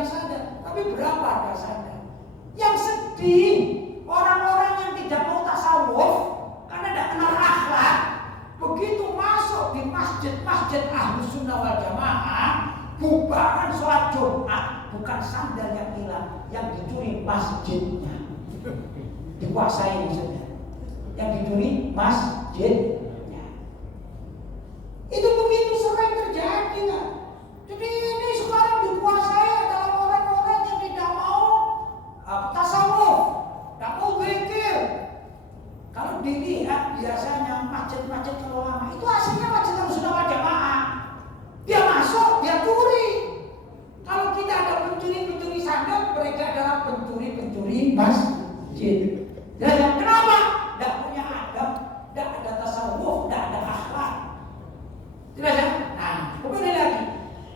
yang sadar. Tapi berapa ada sadar? Yang sedih orang-orang yang tidak mau tasawuf karena tidak kenal akhlak. Begitu masuk di masjid-masjid Ahlus Sunnah wal Jamaah, bubaran sholat Jumat, bukan sandal yang hilang, yang dicuri masjidnya. Dikuasai maksudnya. Yang dicuri masjidnya. Itu begitu sering terjadi kan. Jadi ini sekarang dikuasai adalah orang-orang yang tidak mau tasawuf, tidak mau zikir. Kalau dilihat biasanya masjid-masjid kalau lama itu aslinya masjid Ahlus Sunnah wal Jamaah. Dia masuk, dia curi. Kalau kita ada pencuri-pencuri sandal, mereka adalah pencuri-pencuri masjid. Dan kenapa? Tidak punya adab, tidak ada tasawuf, tidak ada akhlak. Jelas ya? Nah, kemudian lagi,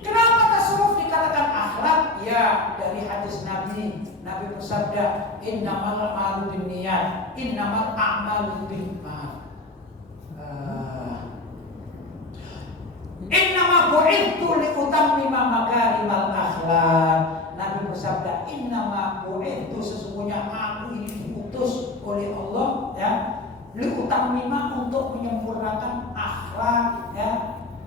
kenapa tasawuf dikatakan akhlak? Ya, dari hadis Nabi. Nabi bersabda, innamal a'malu binniyat, innamal a'malu binniyat. Innama bu'ithu liutammima makarimal akhlak. Nabi bersabda, innama bu'ithu, sesungguhnya aku ini diutus oleh Allah ya, liutammima, untuk menyempurnakan akhlak ya,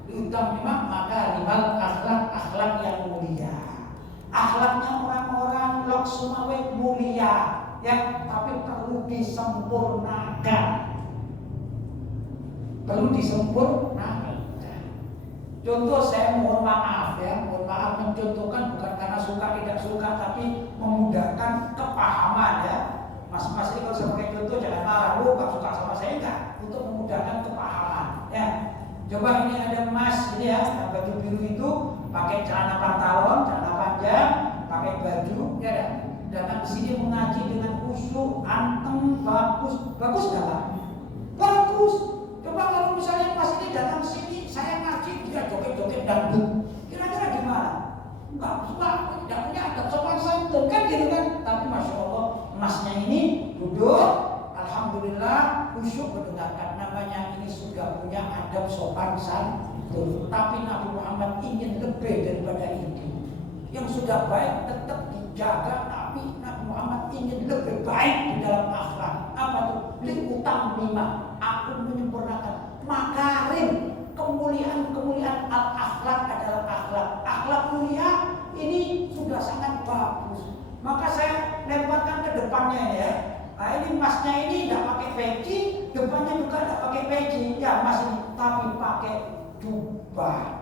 liutammima makarimal akhlak, akhlak yang mulia. Akhlaknya orang-orang Loksumawe mulia ya, tapi perlu disempurnakan. Perlu disempurnakan. Contoh, saya mohon maaf ya, mohon maaf mencontohkan bukan karena suka tidak suka, tapi memudahkan kepahaman ya. Mas-mas ini kalau saya pakai contoh jangan marah, lu gak suka sama saya enggak, untuk memudahkan kepahaman ya. Coba ini ada mas ini ya, yang baju biru itu pakai celana pantalon, celana panjang, pakai baju ya, datang ke sini mengaji dengan khusyuk, anteng, bagus enggak Pak? Bagus. Coba kalau misalnya pas ini datang ke sini, saya ngaji, dia joget-joget dangdut, kira-kira gimana? Enggak suka, tidak punya adab sopan santun kan gitu kan? Tapi masya Allah, emasnya ini duduk, alhamdulillah khusyuk mendengarkan. Namanya ini sudah punya adab sopan santun. Tapi Nabi Muhammad ingin lebih daripada itu. Yang sudah baik tetap dijaga, tapi Nabi Muhammad ingin lebih baik di dalam akhlak. Apa tuh? Liutammima, aku menyempurnakan makarim, kemuliaan al-akhlak adalah akhlak. Akhlak mulia ini sudah sangat bagus. Maka saya lemparkan ke depannya ya. Nah ini masnya ini tidak pakai peci, depannya juga tidak pakai peci. Ya mas ini, tapi pakai jubah.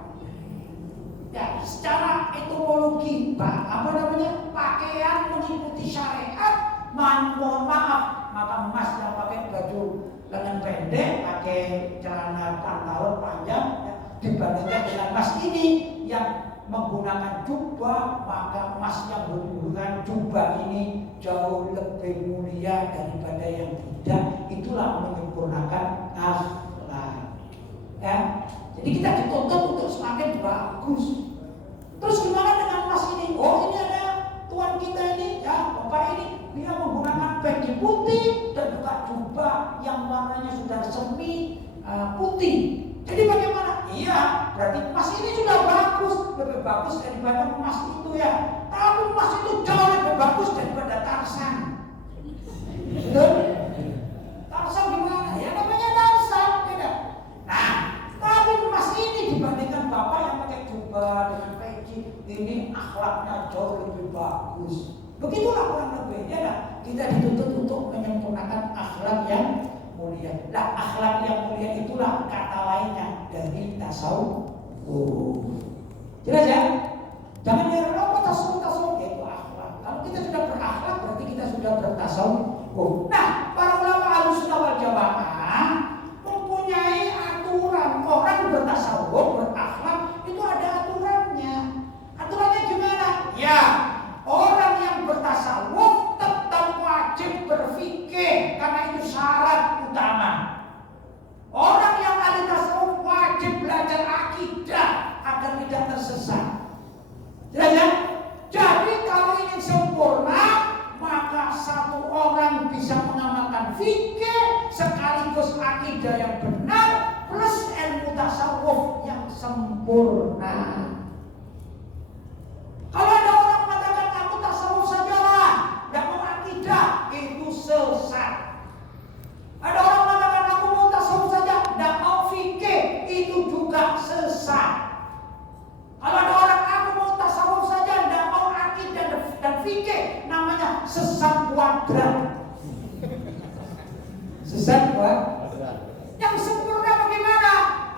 Ya secara etimologi apa namanya, pakaian mengikuti syariat. Mohon maaf, maka mas yang pakai baju lengan pendek, pakai celana pantalon panjang ya, dibandingkan dengan mas ini yang menggunakan jubah, maka emas yang menggunakan jubah ini jauh lebih mulia daripada yang tidak. Itulah menyempurnakan akhlak ya. Jadi kita dituntut untuk semakin bagus. Terus gimana dengan emas ini? Oh ini ada tuan kita ini ya, bapak ini, dia menggunakan peci putih dan juga jubah yang warnanya sudah semi putih. Jadi bagaimana? Iya, berarti emas ini sudah bagus, lebih bagus daripada emas itu ya. Tapi emas itu jauh lebih bagus daripada Tarsan. Betul? Tarsan gimana? Ya namanya Tarsan, beda. Nah, tapi emas ini dibandingkan bapak yang pakai jubah dengan peci, ini akhlaknya jauh lebih bagus. Begitulah kurang lebih ya kan? Kita dituntut untuk menyempurnakan akhlak yang mulia. Nah, akhlak yang mulia itulah kata lainnya dari tasawuf. Jelas ya? Jangan heran apa tasawuf itu akhlak. Kalau kita sudah berakhlak berarti kita sudah bertasawuf. Nah, para ulama Ahlus Sunnah wal Jamaah mempunyai aturan. Orang bertasawuf, berakhlak itu ada aturannya. Aturannya gimana? Ya, orang yang bertasawuf tetap wajib berfikih karena itu syarat utama. Orang yang ahli tasawuf wajib belajar akidah agar tidak tersesat. Jelas ya? Jadi kalau ingin sempurna, maka satu orang bisa Sesat Pak. Yang sempurna bagaimana?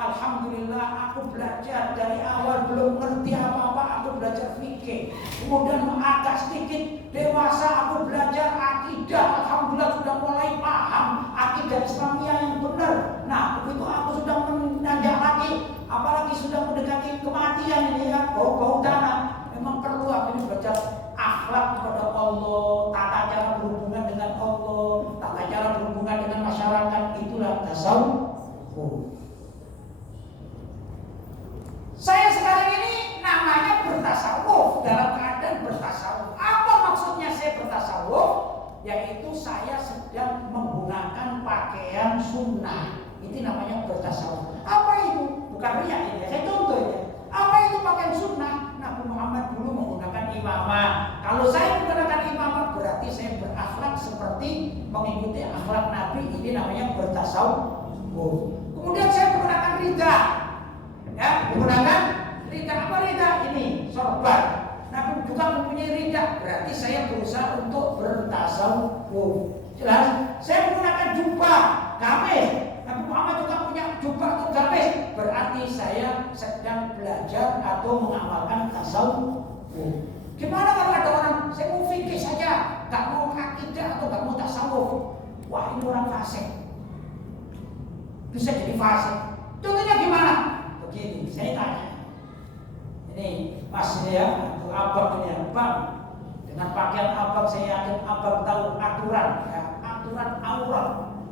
Alhamdulillah aku belajar dari awal belum ngerti apa-apa, aku belajar fikih. Kemudian agak sedikit dewasa aku belajar akidah. Alhamdulillah sudah mulai paham akidah Islamiyah yang benar. Nah, begitu aku sudah menanjak lagi, apalagi sudah mendekati kematian ini ya, bau-bau tanah. Memang perlu aku ini belajar akhlak kepada Allah, tata cara berhubungan dengan Allah, tata cara berhubungan dengan masyarakat, itulah tasawuf. Saya sekarang ini namanya bertasawuf, dalam keadaan bertasawuf. Apa maksudnya saya bertasawuf? Yaitu saya sedang menggunakan pakaian sunnah. Ini namanya bertasawuf. Apa itu? Bukan riya ini, saya contoh ya. Apa itu pakaian sunnah? Nabi Muhammad dulu menggunakan imamah. Kalau saya menggunakan imamah berarti saya berakhlak seperti mengikuti akhlak Nabi. Ini namanya bertasawuf. Kemudian saya menggunakan rida. Ya, menggunakan rida. Apa rida? Ini sorban. Nabi juga mempunyai rida. Berarti saya berusaha untuk bertasawuf. Jelas? Saya menggunakan jubah, gamis. Nabi Muhammad juga punya jubah atau gamis. Berarti saya sedang belajar atau mengamalkan tasawuf. Gimana kalau ada orang saya mau fikih saja, gak mau akidah atau gak mau tasawuf? Wah, ini orang fasik. Bisa jadi fasik. Contohnya gimana? Begini, saya tanya. Ini Mas ya, abang ini ya, Bang. Dengan pakaian abang saya yakin abang tahu aturan ya, aturan aurat.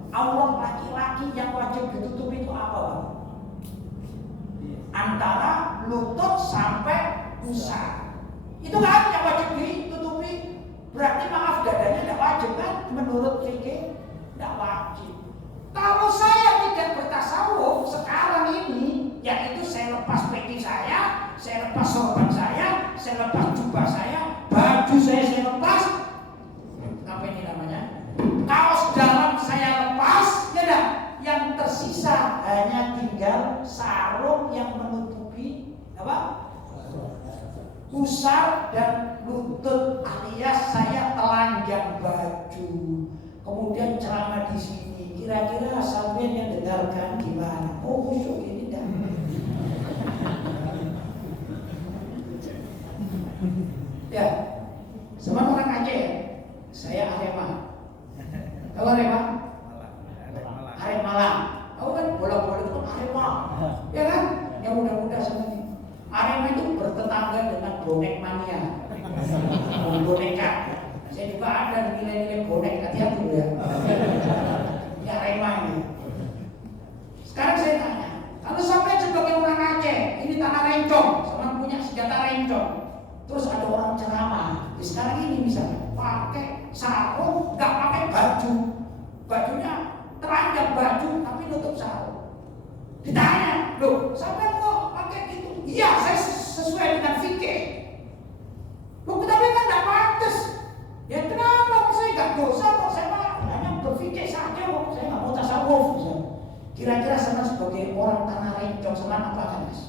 Aurat laki-laki yang wajib ditutup itu apa, Bang? Antara lutut sampai pusar. Itu kan yang wajib ditutupi. Berarti maaf dadanya tidak wajib kan? Menurut fikih tidak wajib. Kalau saya tidak bertasawuf sekarang ini, yaitu saya lepas peci saya lepas sorban saya lepas jubah saya, baju saya lepas. Apa ini namanya? Kaos dalam saya lepas, ya dah. Yang tersisa hanya tinggal sarung yang menutupi apa? Pusar dan lutut, alias saya telanjang baju. Kemudian ceramah di sini. Kira-kira sampean yang dengarkan gimana? Oh, khusyuk ini dah. Ya, sama orang Aceh. Saya Arema. Tahu Arema? Arema Malang. Tahu kan bola-bola itu Arema. Ya kan? Yang muda-muda sebenarnya. Arema itu bertetangga dengan bonek mania. Boneka. Saya juga ada nilai-nilai bonek, hati-hati ya. Ini Arema ini. Sekarang saya tanya, kalau sampai sebagai orang Aceh, ini tanah rencong, sama punya senjata rencong. Terus ada orang ceramah, sekarang ini misalnya pakai sarung, nggak pakai baju, bajunya telanjang baju tapi nutup sarung. Ditanya, loh, sampai kok pakai gitu? Iya, saya sesuai dengan fikih. Loh, tapi kan nggak pantas. Ya kenapa? Saya nggak dosa kok, saya hanya berfikir saja kok, saya nggak mau tasawuf. Kira-kira sama sebagai orang tanah rencong sama apa kan, Mas?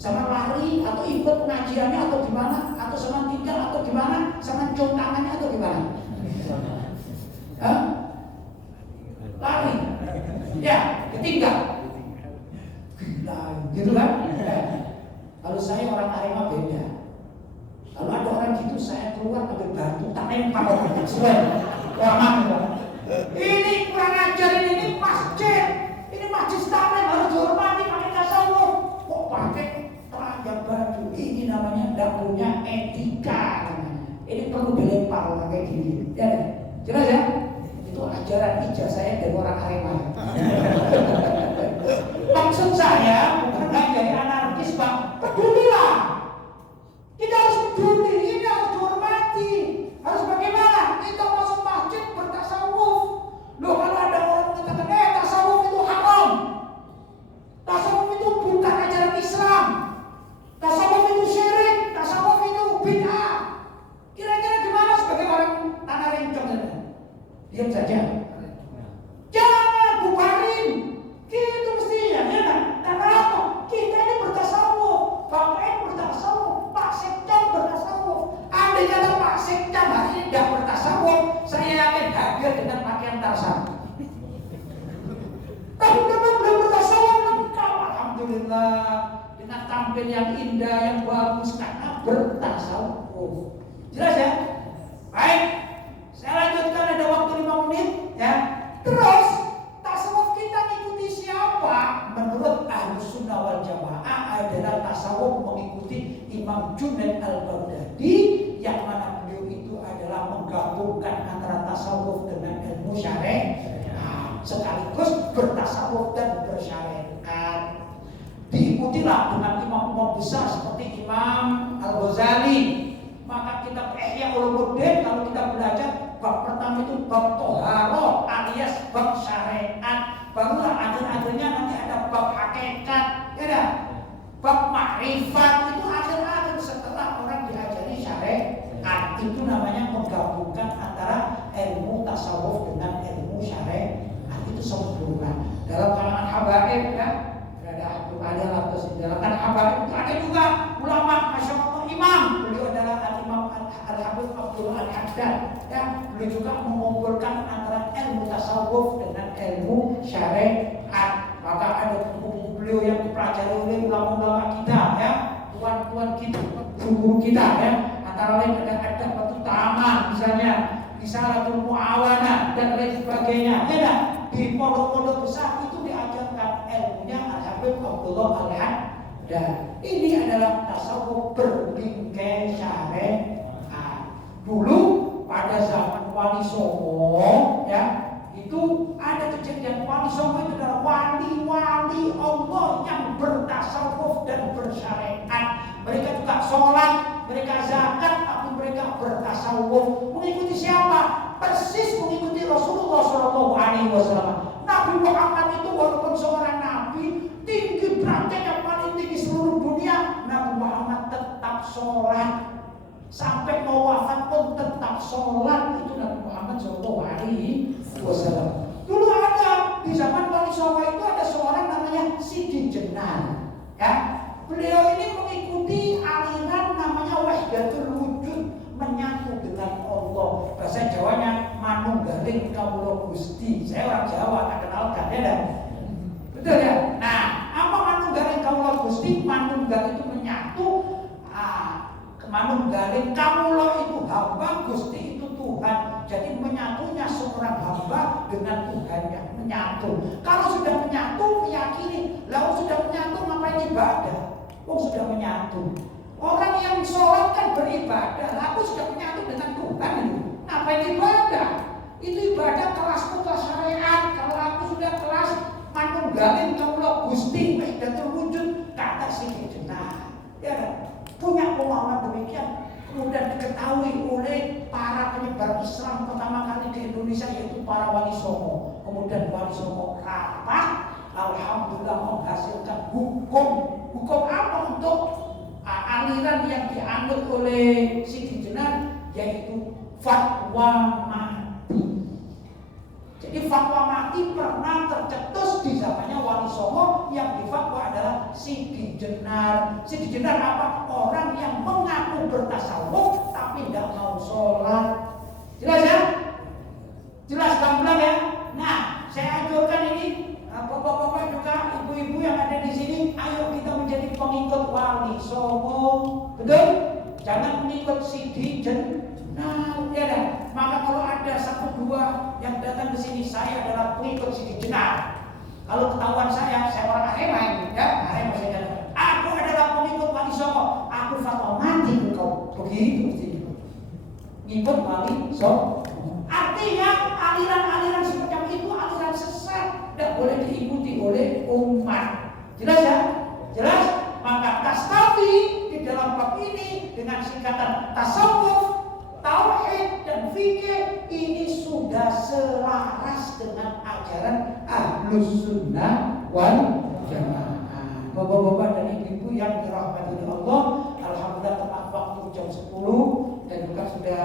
Sama lari atau ikut pengajiannya atau gimana? Atau sama tinggal atau gimana? Sama cium tangannya atau gimana? Hah? Lari? Ya, ketinggal. Gila, gitu kan? Kalau saya orang Arema beda. Kalau ada orang gitu, saya keluar ambil batu, tak lempar orang sesuai. Ini kurang ajar ini masjid. Ini masjid taklim harus dihormati pakai tasawuf. Kok pakai telanjang baju? Ini namanya tidak punya etika namanya. Ini perlu dilempar orang kayak gini. Ya, jelas ya? Itu ajaran ijazah saya dari orang Arema. Maksud saya bukan jadi anarkis, Pak. Pedulilah. Kita harus peduli, ini harus dihormati. Harus bagaimana? Kita masuk masjid bertasawuf. Loh, kalau ada orang mengatakan, tasawuf itu haram. Tasawuf itu bukan ajaran Islam. Tasawuf itu syirik. Tasawuf itu bid'ah. Kira-kira gimana sebagai orang tanah rencong? Diam saja. Jangan bubarin. Gitu mestinya, ya kan? Karena apa? Kita ini bertasawuf. Bapak tampil yang indah, yang bagus karena bertasawuf. Jelas ya? Baik, saya lanjutkan, ada waktu 5 menit ya. Terus tasawuf kita ngikuti siapa? Menurut Ahlus Sunnah wal Jamaah adalah tasawuf mengikuti Imam Junaid al-Baghdadi, yang mana beliau itu adalah menggabungkan antara tasawuf dengan ilmu syariat, sekaligus bertasawuf dan bersyariat. Diikutilah dengan imam-imam besar seperti Imam Al-Ghazali. Maka kitab Ihya Ulumuddin, kalau kita belajar bab pertama itu bab toharoh alias bab syariat, barulah akhir-akhirnya nanti ada bab hakikat, ya dah. Bab makrifat itu akhir-akhir setelah orang diajari syariat. Itu namanya menggabungkan antara ilmu tasawuf dengan ilmu syariat. Itu sempurna. Dalam kalangan habaib ya, ada atau dalam habaib itu ada juga ulama, masya Allah, imam. Beliau adalah Al-Imam Al-Habib Abdul Al-Haddad ya. Beliau juga mengumpulkan antara ilmu tasawuf dengan ilmu syariat. Maka ada buku beliau yang dipelajari oleh ulama-ulama kita ya, tuan-tuan kita, guru kita ya. Antara lain ada batu taman misalnya, Risalatul Muawana dan lain sebagainya ya dah. Di pondok-pondok besar itu diajarkan ilmunya Al-Habib Abdullah Al-Haddad. Ini adalah tasawuf berbingkai syariat. Dulu pada zaman Wali Songo ya, itu ada kejadian. Wali Songo itu adalah wali-wali Allah yang bertasawuf dan bersyariat. Mereka juga sholat, mereka zakat, tapi mereka bertasawuf. Mengikuti siapa? Persis mengikuti Rasulullah SAW. Nabi Muhammad itu walaupun seorang nabi, tinggi derajat yang paling tinggi seluruh dunia, Nabi Muhammad tetap sholat. Sampai mau wafat pun tetap sholat. Itu Nabi Muhammad SAW. Dulu ada di zaman Wali Songo itu ada seorang namanya Sidi Jenar ya. Beliau ini mengikuti aliran namanya Wahdatul Wujud, menyatu dengan Allah. Bahasa Jawanya manunggaling kawula Gusti. Saya orang Jawa, tak kenalkan ya dah. Betul ya? Nah, apa manunggaling kawula Gusti? Manunggal itu menyatu. Manunggaling kawula itu hamba, Gusti itu Tuhan. Jadi menyatunya seorang hamba dengan Tuhannya, menyatu. Kalau sudah menyatu, meyakini. Lalu sudah menyatu, ngapain ibadah? Oh, sudah menyatu. Orang yang sholat kan beribadah. Aku sudah menyatu dengan Tuhan itu. Ngapain ibadah? Itu ibadah kelas syariat. Kalau aku sudah kelas manunggaling kawula Gusti, Wahdatul Wujud, kata Sidi Jenar. Ya, punya pemahaman demikian, kemudian diketahui oleh para penyebar Islam pertama kali di Indonesia, yaitu para Wali Songo. Kemudian Wali Songo rapat, alhamdulillah menghasilkan hukum apa untuk aliran yang dianut oleh Sidi Jenar, yaitu fatwa mati. Jadi fatwa mati pernah tercetus di zamannya Wali Songo. Yang difatwa adalah Sidi Jenar. Sidi Jenar apa? Orang yang mengaku bertasawuf tapi tidak mau sholat. Jelas ya? Jelas gamblang ya? Nah, saya anjurkan ini bapak-bapak juga, ibu-ibu yang ada di sini, ayo kita menjadi pengikut Wali Songo. Betul? Jangan mengikut Sidi Jenar. Ya dah. Maka kalau ada 1-2 yang datang ke sini, saya adalah pengikut Sidi Jenar. Kalau ketahuan saya orang Arema ini, ya, Arema saya datang. Aku adalah pengikut Wali Songo. Aku fatwa mati engkau. Begitu mestinya. Ngikut Wali Songo. Artinya aliran-aliran semacam itu aliran sesat, tidak boleh diikuti oleh umat. Jelas ya? Jelas? Maka tasawuf di dalam bab ini dengan singkatan tasawuf, tauhid dan fikih ini sudah selaras dengan ajaran Ahlus Sunnah wal Jamaah. Bapak-bapak dan ibu-ibu yang dirahmati Allah, alhamdulillah tepat waktu jam 10 dan juga sudah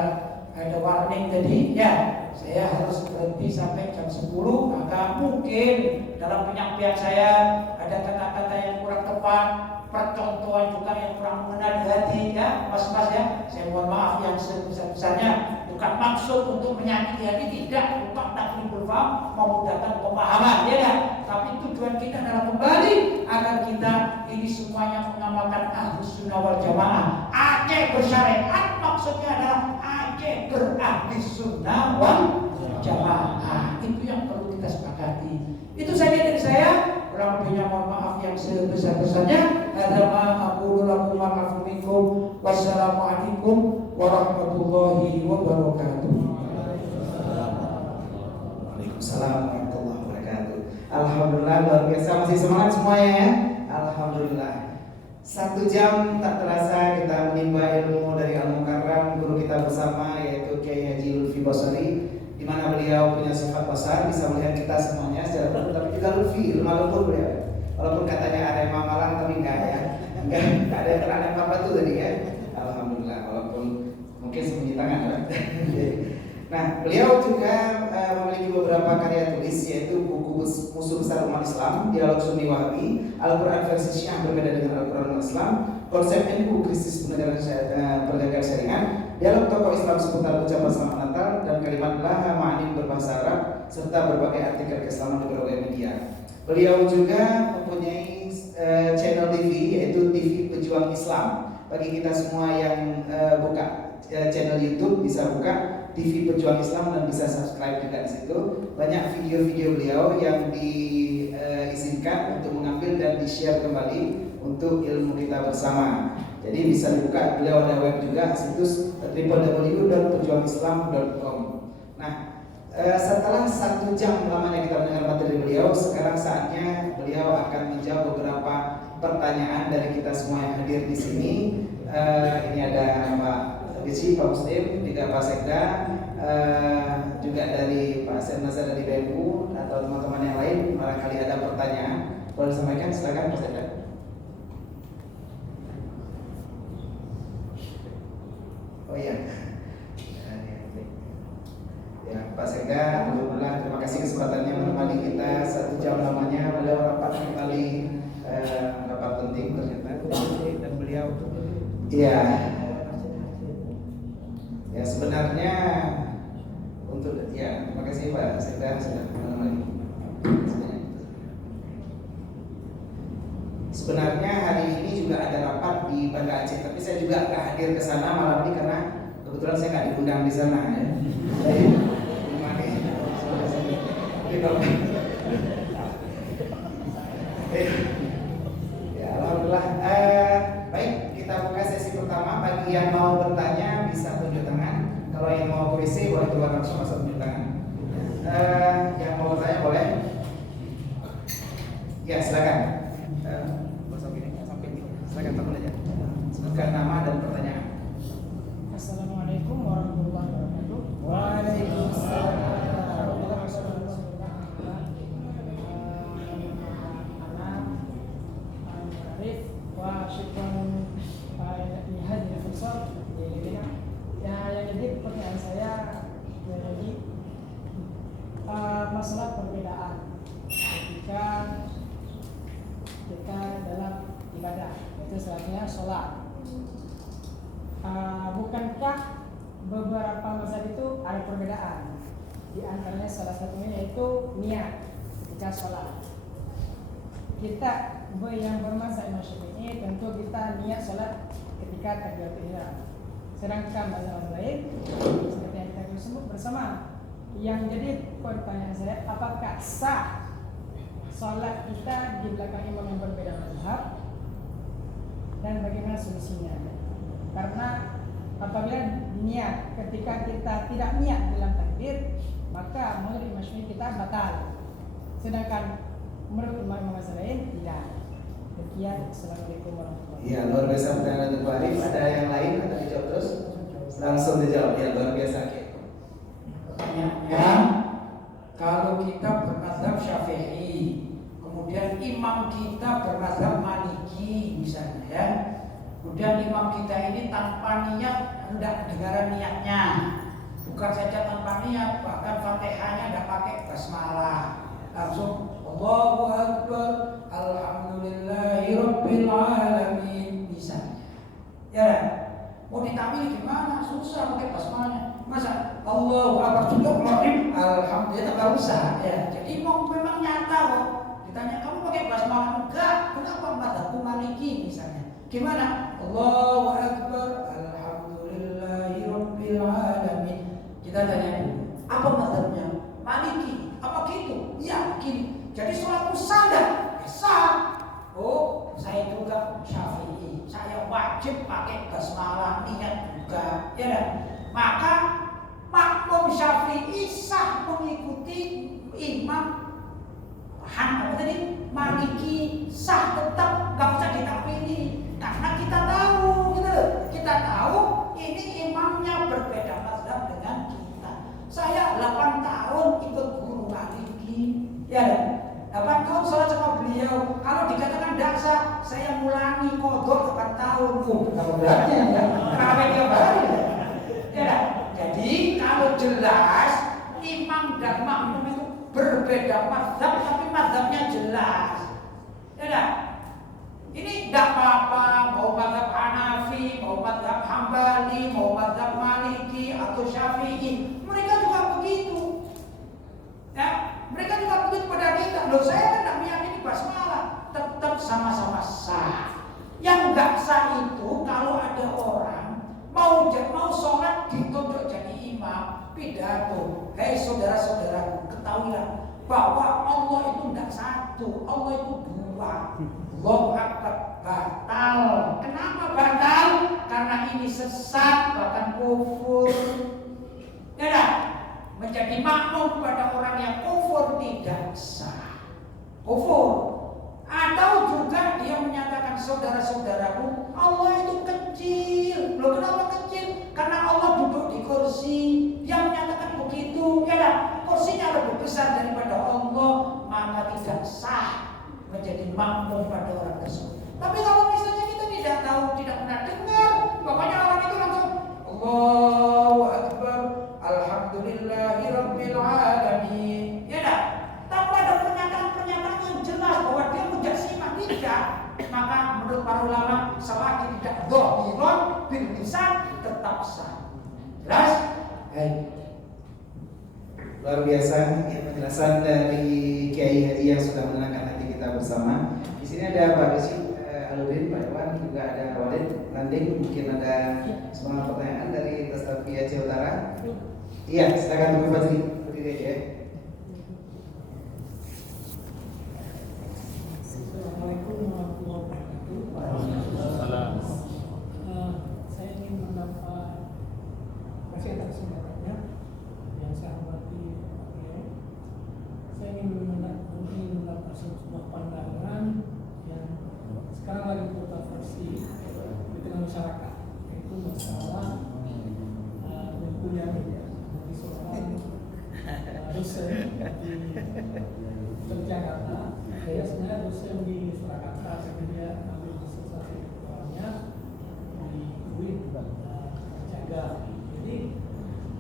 ada warning tadi ya. Saya harus berhenti sampai jam 10, maka mungkin dalam penyampaian saya ada kata-kata yang kurang tepat, percontohan juga yang kurang mengenal di hati ya, mas-mas ya. Saya mohon maaf yang sebesar-besarnya. Bukan maksud untuk menyakiti hati, tidak. Bukan takribul faham, memudahkan pemahaman ya. tapi tujuan kita adalah kembali agar kita ini semuanya mengamalkan Ahlus Sunnah wal Jamaah. Aceh bersyariat maksudnya adalah Aceh berahli sunnah wal jamaah. Itu yang perlu kita sepakati. Itu saja dari saya. Kurang lebihnya mohon maaf yang sebesar-besarnya. Hadza ma aqulu lakum wa afu minkum. Wassalamualaikum warahmatullahi wabarakatuh. Waalaikumsalam warahmatullahi wabarakatuh. Alhamdulillah, luar biasa. Masih semangat semuanya ya. Alhamdulillah. 1 jam tak terasa kita menimba ilmu dari Al-Mukarram, guru kita bersama yaitu Kiai Haji Lutfi Bosari, di mana beliau punya sifat besar, bisa melihat kita semuanya secara penuh, tapi juga Lutfi, lemah lembut beliau. Walaupun katanya Arema Malang, tapi enggak ya, enggak ada yang terang apa tuh tadi ya. Alhamdulillah, walaupun mungkin sembunyi tangan ya. Nah, beliau juga memiliki beberapa karya tulis, yaitu buku Musuh Besar Umat Islam, Dialog Sunni Wahabi, Al-Quran versi Syiah berbeda dengan Al-Quran umat Islam, Konsep NU Krisis Perdagangan Syariah, Dialog Tokoh Islam seputar ucapan Selamat Natal, dan kalimat Laha Ma'anin berbahasa Arab, serta berbagai artikel keislaman di berbagai media. Beliau juga mempunyai channel TV, yaitu TV Pejuang Islam. Bagi kita semua yang buka channel YouTube, bisa buka TV Pejuang Islam dan bisa subscribe juga di situ. Banyak video-video beliau yang diizinkan untuk mengambil dan di-share kembali untuk ilmu kita bersama. Jadi bisa dibuka, beliau ada web juga, situs www.pejuangislam.com. Nah, setelah 1 jam lamanya kita mendengar materi beliau, sekarang saatnya beliau akan menjawab beberapa pertanyaan dari kita semua yang hadir di sini. Ini ada Pak Bisi, Pak Muslim, juga Pak Sekda, juga dari Pak Senasa dari BMU atau teman-teman yang lain. Barangkali ada pertanyaan, boleh disampaikan, silakan Pak Sekda. Oh iya, ya Pak Sekda, alhamdulillah terima kasih kesempatannya menemani kita 1 jam lamanya. Beliau rapat kembali, rapat penting ternyata, dan beliau ya sebenarnya untuk terima kasih Pak Sekda sudah menemani. Sebenarnya hari ini juga ada rapat di Banda Aceh, tapi saya juga nggak hadir ke sana malam ini karena kebetulan saya nggak diundang di sana ya. Ya, alhamdulillah. Baik, kita buka sesi pertama. Bagi yang mau bertanya bisa tunjuk tangan. Kalau yang mau ke WC boleh keluar langsung asal tunjuk tangan. Yang mau bertanya boleh. Ya, silakan. Silakan teman aja. Sebutkan nama dan pertanyaan. Assalamualaikum warahmatullahi wabarakatuh. Waalaikumsalam. Jadi pertanyaan saya jadi masalah perbedaan ketika kita dalam ibadah, itu selanjutnya sholat. Bukankah beberapa mazhab itu ada perbedaan? Di antaranya salah satunya yaitu niat ketika sholat. Kita yang bermazhab Imam Syafi'i tentu kita niat sholat ketika takbiratul ihram. Sedangkan mazhab lain seperti yang kita sebut bersama. Yang jadi pertanyaan saya, apakah sah sholat kita di belakang imam yang berbeda mazhab, dan bagaimana solusinya? Karena apabila niat ketika kita tidak niat dalam takbir, maka menurut Imam Syafi'i kita batal. Sedangkan menurut imam mazhab lain tidak. Demikian. Assalamualaikum warahmatullahi wabarakatuh. Iya, luar biasa pertanyaan dari Pak Arif. Ada yang lain atau dijawab terus? Langsung dijawab ya, luar biasa. Pertanyaannya, kalau kita bermazhab Syafi'i, kemudian imam kita bermazhab Maliki misalnya ya, kemudian imam kita ini tanpa niat hendak kedengaran niatnya, bukan saja tanpa niat, bahkan Fatihahnya tidak pakai basmalah, langsung Allahu Akbar, Alhamdulillahirabbil alamin misalnya. Ya, mau ditampil gimana? Susah pakai basmalahnya. Masa Allahu Akbar sudah Alhamdulillah tak usah ya. Jadi memang nyata kok. Ditanya kamu pakai basmalah? Enggak. Kenapa? Mazhabku Maliki misalnya. Gimana? Allahu Akbar, Alhamdulillahirabbil alamin. Kita tanya, apa mazhabnya? Maliki. Apa gitu? Ya, gini. Jadi sholatku sadar, sah. Oh, saya juga Syafi'i. Saya wajib pakai basmalah, niat juga. Ya kan? Maka makmum Syafi'i sah mengikuti imam Maliki, sah tetap, nggak usah ditakwili. Karena kita tahu, gitu loh. Kita tahu ini imamnya berbeda mazhab dengan kita. Saya 8 tahun ikut guru Maliki, ya kan? 8 tahun sholat sama beliau. Kalau dikatakan tidak sah, saya mulani kodok 8 tahun. Berapa beratnya ya? Terawih tiap hari. Ya, jadi kalau jelas imam dan makmum itu berbeda mazhab, tapi mazhabnya jelas. Ya dah. Ini tidak apa-apa, mau mazhab Hanafi, mau mazhab Hambali, mau mazhab Maliki atau Syafi'i, mereka juga begitu. Ya, mereka juga begitu pada kita. Loh, saya kan tidak meyakini basmalah, tetap sama-sama sah. Yang nggak sah itu kalau ada orang mau sholat ditunjuk jadi imam, pidato. Hei saudara-saudaraku, ketahuilah bahwa Allah itu tidak satu, Allah itu 2. Allahu Akbar, batal. Kenapa batal? Karena ini sesat, bahkan kufur. Ya dah, menjadi makmum pada orang yang kufur tidak sah. Kufur. Atau juga dia menyatakan saudara-saudaraku, Allah itu kecil. Loh, kenapa kecil? Karena Allah duduk di kursi. Dia menyatakan begitu. Ya dah, kursinya lebih besar daripada Allah, maka tidak sah menjadi makmum pada orang tersebut. Tapi kalau misalnya kita tidak tahu, tidak pernah dengar, pokoknya orang itu langsung Allahu Akbar, Alhamdulillahirabbil alamin. Ya dah, tanpa ada pernyataan-pernyataan yang jelas bahwa dia mujassimah, tidak. Maka menurut para ulama, selagi tidak dhahiron bil lisan tetap sah. Jelas? Baik. Luar biasa penjelasan dari Kiai Haji yang sudah menenangkan hati kita bersama. Di sini ada Pak Rizky Aludin, Pak Iwan, juga ada Walid Landing. Mungkin ada semua pertanyaan dari Tasawuf Aceh Utara. Iya, silakan Bu Fadli. Berdiri aja ya. Assalamualaikum warahmatullahi wabarakatuh. Saya ingin mendapat kasih atas kesempatannya yang saya hormati Pak Kiai. Saya ingin mendapat sebuah pandangan yang sekarang lagi kontroversi di tengah masyarakat, yaitu masalah mempunyai dari seorang dosen di Jakarta. Saya sebenarnya dosen di Surakarta, tapi dia ambil spesialisasi doktoralnya di UIN Jaga. Jadi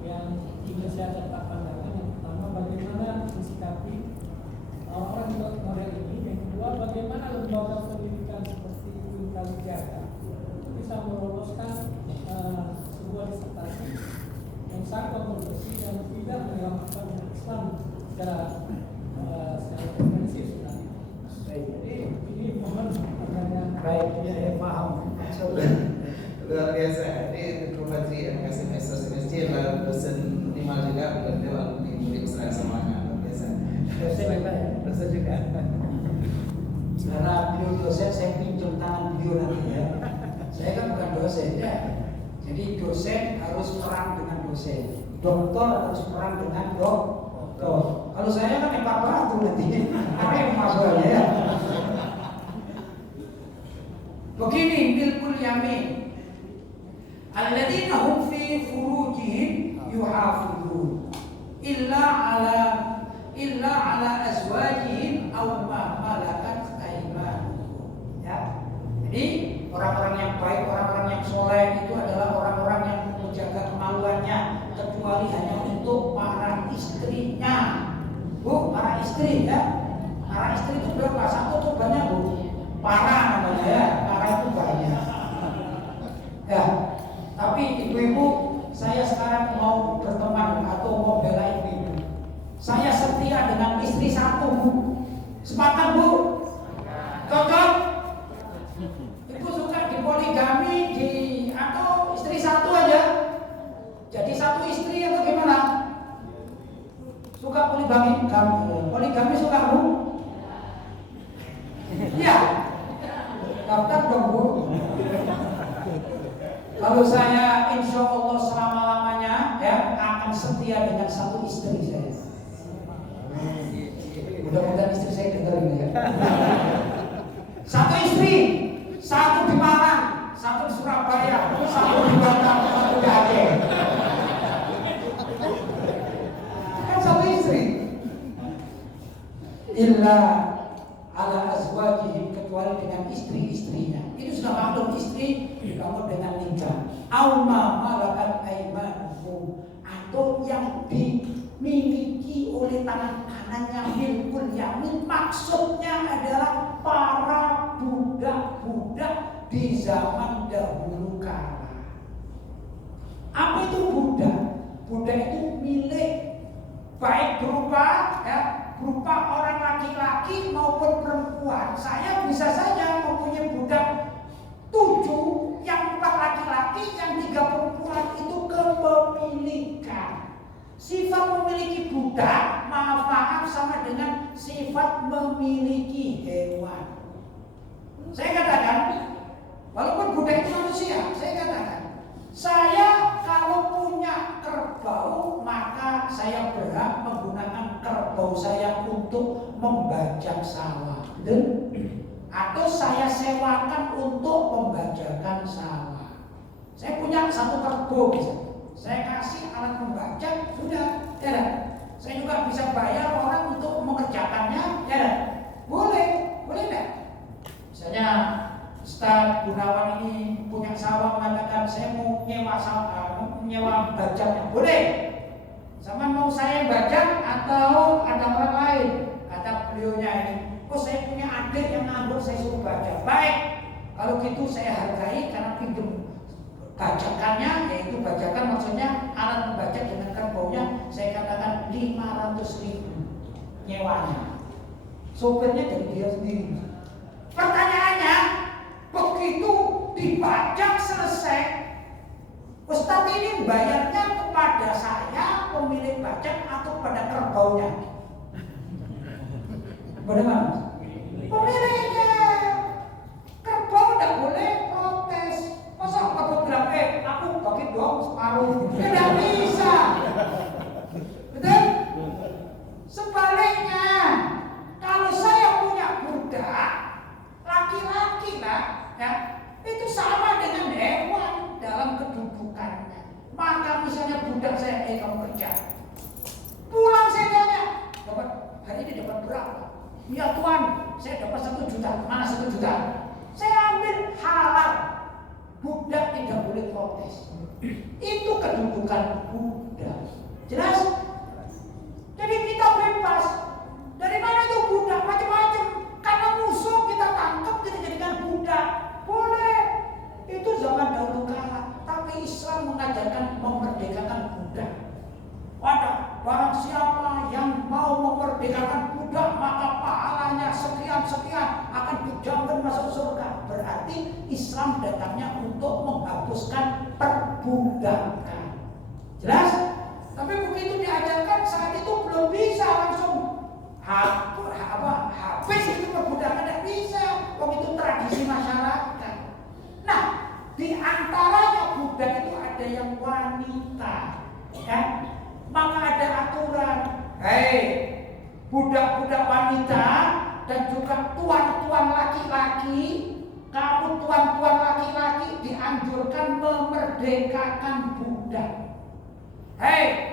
yang ingin saya dapat pandangan yang pertama, bagaimana mensikapi orang-orang di Korea ini. Yang kedua, bagaimana lembaga pendidikan seperti UIN Jaga itu bisa meloloskan sebuah disertasi yang sangat kontroversi dan tidak menyelamatkan Islam secara komprehensif. Jadi ini mohon pertanyaan. Baik, saya paham. Luar biasa. Ini Bu Fadli MKSM SMSC adalah dosen minimal juga, beliau alumni Universitas Semarang. Luar biasa. Dosen juga ya? Dosen juga. Karena beliau dosen, saya pinjam tangan beliau nanti ya. Saya kan bukan dosen ya. Jadi dosen harus perang dengan dosen, doktor harus perang dengan doktor. Kalau saya kan empat batu nanti, apa yang masalahnya ya? Begini, milkul yamin, alladzina hum fi furujihim yuhafidun illa ala azwajihim aw ma malakat aymanuhum. Ya. Jadi orang-orang yang baik, orang-orang yang soleh itu adalah orang-orang yang menjaga kemaluannya, kecuali hanya untuk para istrinya. Bu, para istri ya. Para istri itu berapa? Satu tuh banyak bu. Para namanya ya. Para itu banyak. Ya. Tapi ibu-ibu, saya sekarang mau berteman atau mau bela ibu-ibu. Saya setia dengan istri satu bu. Sepakat bu? setia dengan satu istri saya. Mudah-mudahan istri saya dengar ini ya. Satu istri, satu di Malang, satu di Surabaya, satu di Batam, satu di Aceh. Kan satu istri. Illa ala azwajihim, kecuali dengan istri-istrinya. Itu sudah maklum, istri kamu dengan nikah. Auma malakat aimanukum, atau yang dimiliki oleh tangan kanannya, milkul yamin. Maksudnya adalah para budak-budak di zaman dahulu kala. Apa itu budak? Budak itu milik, baik berupa orang laki-laki maupun perempuan. Saya bisa saja mempunyai budak 7, yang 4 laki-laki, yang 3 perempuan. Itu kepemilikan. Sifat memiliki budak, maaf sama dengan sifat memiliki hewan. Saya katakan, walaupun budak itu manusia, saya katakan, saya kalau punya kerbau, maka saya berhak menggunakan kerbau saya untuk membajak sawah. Atau saya sewakan untuk membajakan sawah. Saya punya satu kerbau misalnya, saya kasih alat membajak, sudah, ya. Saya juga bisa bayar orang untuk mengerjakannya, ya. Boleh enggak? Misalnya Ustaz Gunawan ini punya sawah, mengatakan saya mau nyewa bajaknya, boleh. Sama mau saya bajak atau ada orang lain? Kata beliaunya ini, oh saya punya adik yang nganggur, saya suruh bajak. Baik, kalau gitu saya hargai karena pinjam bajakannya, yaitu bajakan maksudnya alat membajak dengan kerbaunya, saya katakan 500.000 nyewanya. Sopirnya dari dia sendiri. Pertanyaannya, begitu dibajak selesai, Ustadz ini bayarnya kepada saya pemilik bajak atau pada kerbaunya? Bagaimana? Pemiliknya. Kerbau tidak boleh protes. Masa kerbau bilang, aku bagi dong separuh. Tidak bisa. Betul? Sebaliknya, kalau saya punya budak laki-laki lah, ya, itu sama dengan hewan dalam kedudukannya. Maka misalnya budak saya, kamu kerja, pulang saya tanya, dapat hari ini dapat berapa? Ya Tuhan, saya dapat 1 juta. Mana 1 juta? Saya ambil halal. Budak tidak boleh protes. Itu kedudukan budak. Jelas? Jadi kita bebas. Dari mana itu budak? Macam-macam. Karena musuh kita tangkap, kita jadikan budak. Boleh. Itu zaman dahulu kala. Tapi Islam mengajarkan memerdekakan budak. Wadah, barang siapa yang mau memerdekakan budak, maka pahalanya sekian-sekian akan dijamin masuk surga. Berarti Islam datangnya untuk menghapuskan perbudakan. Jelas? Tapi begitu diajarkan saat itu belum bisa langsung habis itu perbudakan, tidak bisa. Itu tradisi masyarakat. Nah, di antaranya budak itu ada yang wanita, kan? Maka ada aturan, budak-budak wanita dan juga tuan-tuan laki-laki, kamu tuan-tuan laki-laki dianjurkan memerdekakan budak.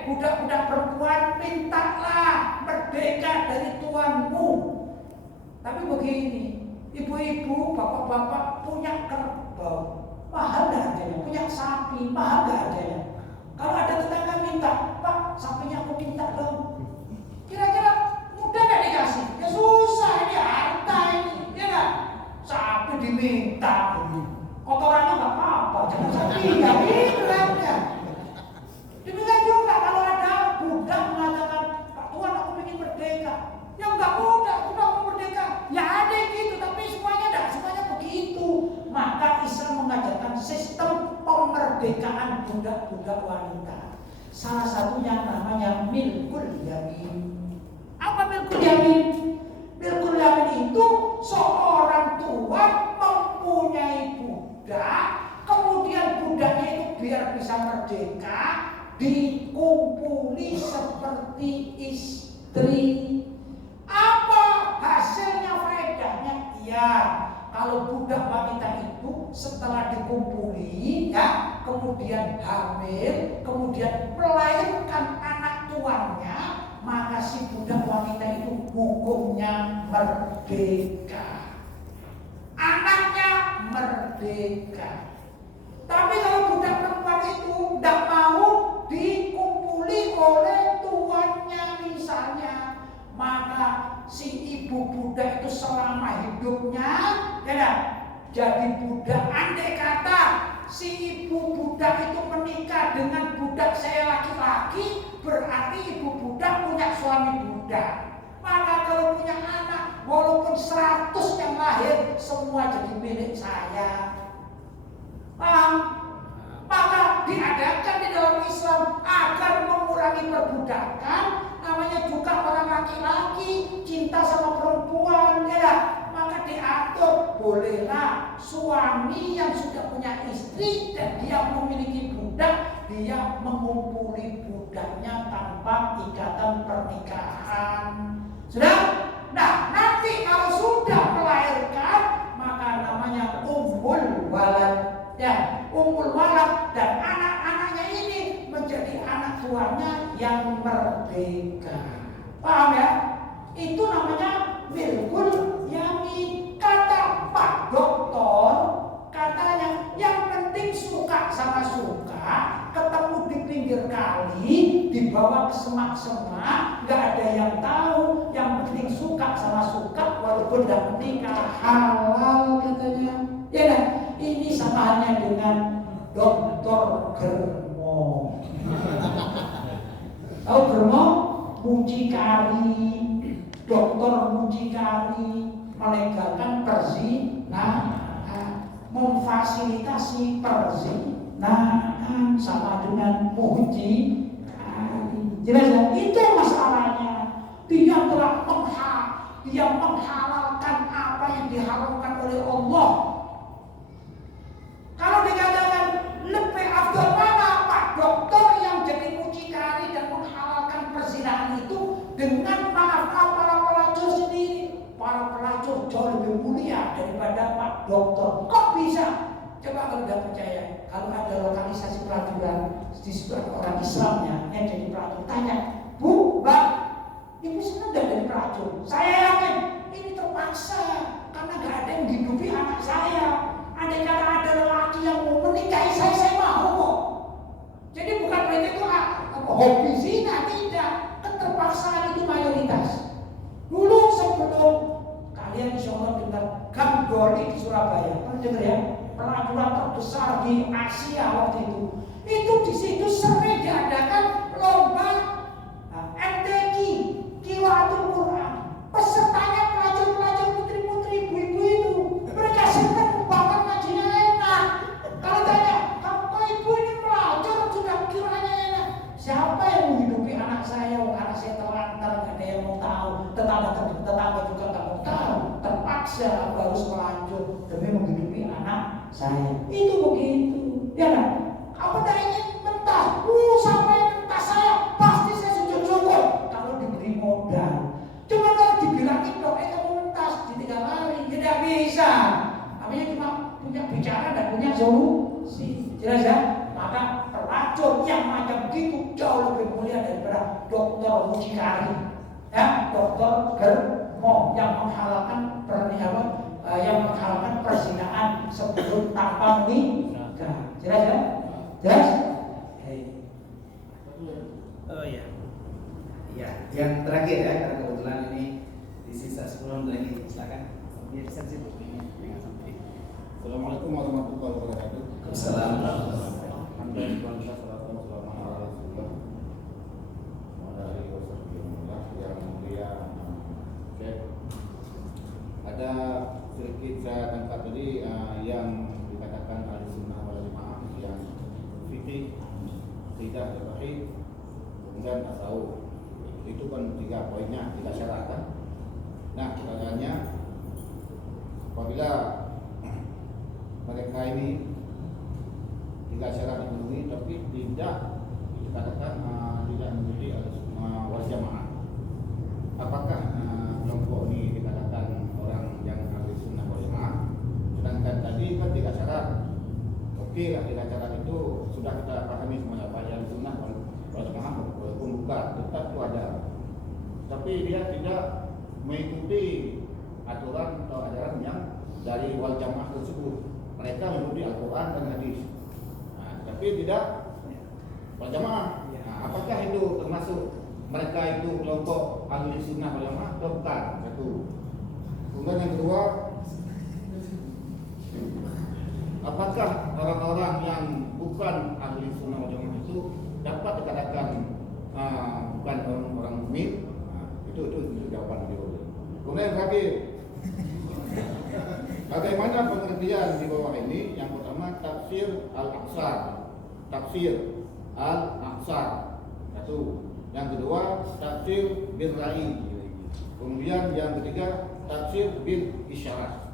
Budak-budak perempuan, mintalah merdeka dari tuanmu. Tapi begini, ibu-ibu, bapak-bapak punya kerbau, mahal gak harganya? Punya sapi, mahal gak harganya? Kalau ada tetangga minta, Pak, sapinya aku minta dong. Kira-kira mudah gak dikasih? Ya susah, ini harta ini, ya gak? Sapi diminta, kotorannya gak apa-apa, jangan sapi, gak gitu ya. Demikian juga kalau ada budak mengatakan, Pak Tuhan aku ingin merdeka. Ya enggak mudah, sudah mau merdeka. Ya ada gitu, tapi semuanya begitu. Maka Islam mengajarkan sistem pemerdekaan budak-budak wanita. Salah satunya namanya milkul yamin. Apa milkul yamin? Milkul yamin itu seorang tuan mempunyai budak, kemudian budaknya itu biar bisa merdeka, dikumpuli seperti istri. Apa hasilnya, faedahnya? Ya, kalau budak wanita itu setelah dikumpuli ya, kemudian hamil, kemudian melahirkan anak tuannya, maka si budak wanita itu hukumnya merdeka. Anaknya merdeka. Tapi kalau budak perempuan itu tidak mau dikumpuli oleh tuannya misalnya, maka si ibu budak itu selama hidupnya ya, jadi budak. Andai kata si ibu budak itu menikah dengan budak saya laki-laki, berarti ibu budak punya suami budak. Maka kalau punya anak, walaupun 100 yang lahir, semua jadi milik saya. Paham? Maka diadakan di dalam Islam agar mengurangi perbudakan. Namanya juga orang laki-laki cinta sama perempuan, ya. Maka diatur, bolehlah suami yang sudah punya istri dan dia memiliki budak, dia mengumpuli budaknya tanpa ikatan pernikahan. Sudah? Nah, nanti kalau sudah melahirkan, maka namanya ummul walad. Ya, ummul walad, dan anak-anaknya ini menjadi anak tuannya yang merdeka. Paham ya? Itu namanya milkul yamin. Kata Pak Doktor, katanya yang penting suka sama suka, ketemu di pinggir kali, dibawa ke semak-semak, nggak ada yang tahu. Yang penting suka sama suka, walaupun tidak menikah, halal katanya. Ya kan? Ini sama halnya dengan Dokter Germo. Tahu Germo? Mucikari, dokter mucikari, melegalkan perzinahan, memfasilitasi perzinahan, sama dengan mucikari. Jelas ya? Itu masalahnya. Dia telah menghalalkan apa yang diharamkan oleh Allah. Kalau dikatakan lebih afdal mana Pak Dokter yang jadi mucikari dan menghalalkan perzinahan itu, dengan maaf para pelacur sendiri. Para pelacur jauh lebih mulia daripada Pak Dokter. Kok bisa? Coba kalau tidak percaya, kalau ada lokalisasi pelacuran di situ ada orang Islamnya yang jadi pelacur, tanya, Bu, Mbak, Ibu senang gak jadi pelacur? Saya yakin ini terpaksa karena gak ada yang menghidupi anak saya. Andai kata ada lelaki yang mau menikahi saya mau kok. Jadi bukan berarti itu hobi zina, tidak. Keterpaksaan itu mayoritas. Dulu sebelum kalian insya Allah dengar Gang Doli di Surabaya, pernah dengar ya? Pelacuran terbesar di Asia waktu itu. Itu di situ sering diadakan lomba MTQ, Qiraatul Quran. Pesertanya pelacur-pelacur, putri-putri, ibu-ibu itu. Mereka senang bahkan ngajinya enak. Kalau tanya, kok ibu ini pelacur sudah kiranya enak? Siapa yang menghidupi anak saya? Anak saya terlantar, gak ada yang mau tahu. Tetangga juga gak mau tahu. Terpaksa aku harus pelacur demi menghidupi anak saya. Itu begitu. Ya kan? Apa dah ingin mentah? Sampai mentah saya pasti saya sujud syukur kalau diberi modal. Cuma kalau dibilangin dong, kamu mentas, ditinggal lari, tidak bisa. Namanya cuma punya bicara dan punya solusi. Jelas ya? Maka pelacur yang macam begitu jauh lebih mulia daripada dokter mucikari, ya, dokter Germo yang menghalalkan pernikahan, yang menghalalkan perzinahan sebelum tanpa menikah. Jelas ya? Jelas? Oh iya. Ya, yang terakhir ya, karena kebetulan ini di sisa 10 menit lagi, silakan. Ya, bisa situ. Assalamualaikum warahmatullahi wabarakatuh. Assalamualaikum. Ada sedikit saya tangkap tadi yang dikatakan ahli sunnah wal jamaah yang fikih, tidak tauhid, kemudian tasawuf. Itu kan 3 poinnya, 3 syarat kan. Nah, pertanyaannya, apabila mereka ini 3 syarat dipenuhi tapi tidak dikatakan memahami semuanya apa yang sunnah wal jamaah walaupun bukan tetap itu ada. Tapi dia tidak mengikuti aturan atau ajaran yang dari wal jamaah tersebut. Mereka mengikuti Al-Quran dan hadis. Nah, tapi tidak wal jamaah. Nah, apakah itu termasuk mereka itu kelompok ahli sunnah wal jamaah atau bukan? Satu. Kemudian yang kedua, apakah orang-orang yang bukan ahli sunnah wal jamaah itu dapat dikatakan bukan orang mukmin? Nah, itu jawaban beliau. Kemudian yang terakhir, bagaimana pengertian di bawah ini? Yang pertama tafsir al-aqsar. Tafsir al-aqsar. Satu. Yang kedua tafsir bil ra'i. Kemudian yang ketiga tafsir bil isyarat.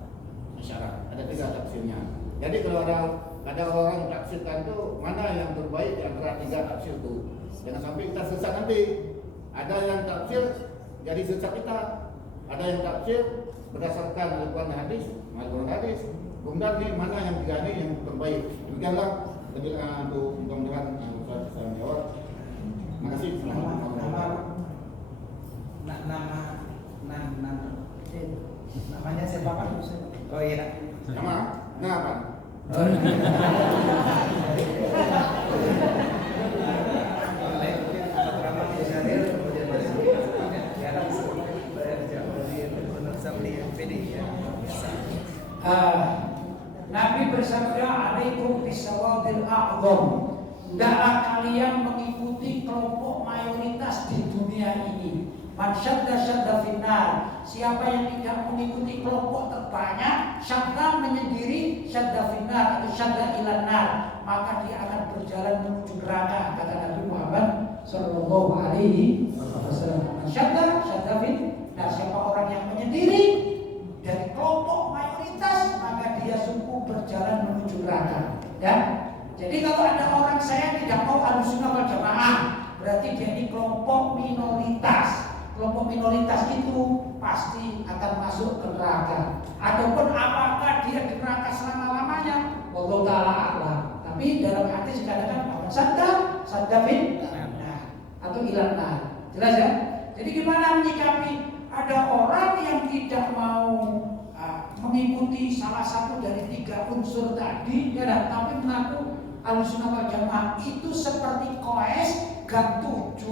Isyarat. Ada 3 tafsirnya. Jadi kalau ada orang tafsirkan itu mana yang terbaik di antara 3 tafsir itu. Jangan sampai kita sesat nanti. Ada yang tafsir jadi sesat kita. Ada yang tafsir berdasarkan Al-Quran hadis. Kemudian ini mana yang 3 ini yang terbaik. Demikianlah untuk mudah-mudahan Ustaz bisa menjawab. Terima kasih. Namanya siapa Pak? Oh iya. Nama? Apa? Nabi bersabda, "Alaikum bisawadil a'dham." Hendaklah kalian mengikuti kelompok mayoritas di dunia ini. Man syadda finnar. Siapa yang tidak mengikuti kelompok terbanyak, syadda menyendiri, syadda finnar atau syadda ilan nar, maka dia akan berjalan menuju neraka, kata Nabi Muhammad sallallahu alaihi wasallam. Syadda finnar. Siapa orang yang menyendiri dari kelompok mayoritas, maka dia sungguh berjalan menuju neraka. Ya. Jadi kalau ada orang saya tidak mau Ahlussunnah wal Jamaah, berarti dia ini kelompok minoritas. Kelompok minoritas itu pasti akan masuk ke neraka. Adapun apakah dia di neraka selama-lamanya, wallahu taala a'lam. Tapi dalam hadis dikatakan sadda fin atau ilan nar. Jelas ya? Jadi gimana menyikapi ada orang yang tidak mau mengikuti salah satu dari 3 unsur tadi, ya, tapi mengaku Ahlussunnah wal Jamaah, itu seperti Qais gang 7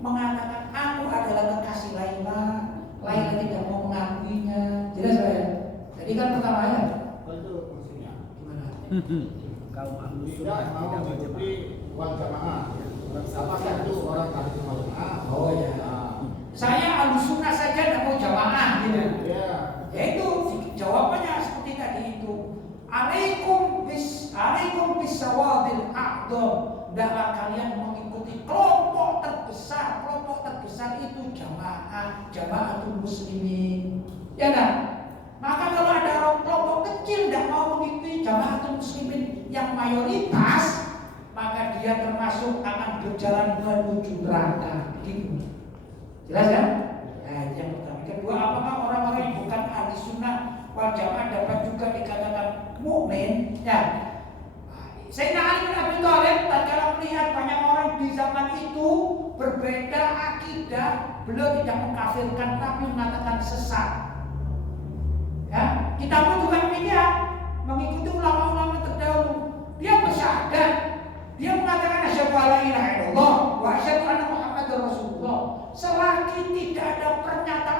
mengatakan aku adalah kekasih Laila tidak mau mengakuinya. Jelas ya? Jadi kan pertamanya Itu maksudnya gimana? Kaum tidak mau mengikuti wal jamaah. Apakah itu orang ahli sunnah wal jamaah? Oh ya. Saya Ahlussunnah saja tidak mau jamaah gitu. Ya. Ya itu jawabannya seperti tadi itu. Alaikum bisawadil a'dham. Hendaklah kalian mengikuti kelompok terbesar. Kelompok terbesar itu jamaatul muslimin. Ya kan? Maka kalau ada kelompok kecil tidak mau mengikuti jamaatul muslimin yang mayoritas, maka dia termasuk akan berjalan menuju neraka. Gitu. Jelas ya? Nah, itu yang pertama. Kedua, apakah orang-orang yang bukan ahli sunnah wal jamaah dapat juga dikatakan mukmin? Ya. Sayyidina Ali bin Abi Thalib tatkala melihat banyak orang di zaman itu berbeda akidah, beliau tidak mengkafirkan tapi mengatakan sesat. Ya, kita pun juga demikian, mengikuti ulama-ulama terdahulu. Dia bersyahadat, dia mengatakan asyhadu alla ilaha illallah wa asyhadu anna Muhammadar Rasulullah. Selagi tidak ada pernyataan